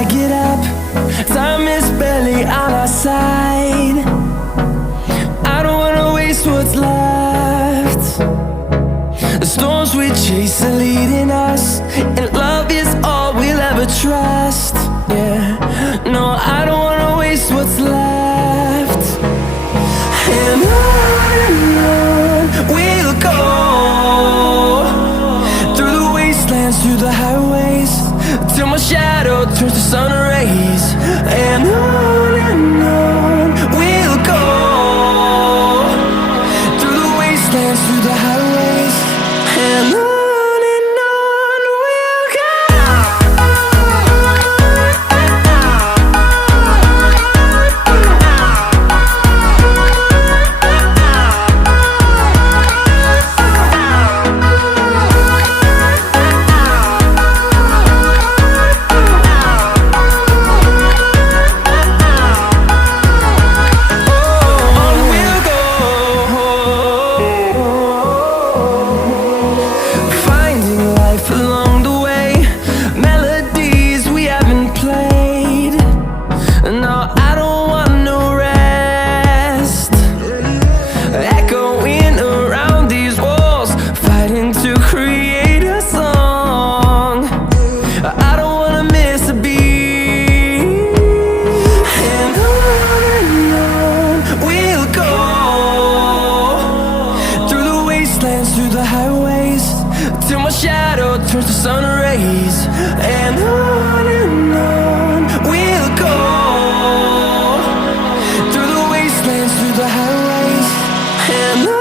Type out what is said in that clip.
I get up, time is barely on our side. I don't wanna waste what's left. The storms we chase are leading us, and love is all we'll ever trust. Yeah, no, I don't wanna waste what's left. And on we'll go, through the wastelands, through the highways, till my shadow turns to sun rays. And on we'll go, through the wastelands, through the highways, and on we'll go. Along the way, melodies we haven't played. No, I don't want no rest. Echoing around these walls, fighting to create a song. I don't wanna miss a beat. And on we'll go, through the wastelands, through the highways, till my shadow turns to sun rays. And on we'll go, through the wastelands, through the highways, and on.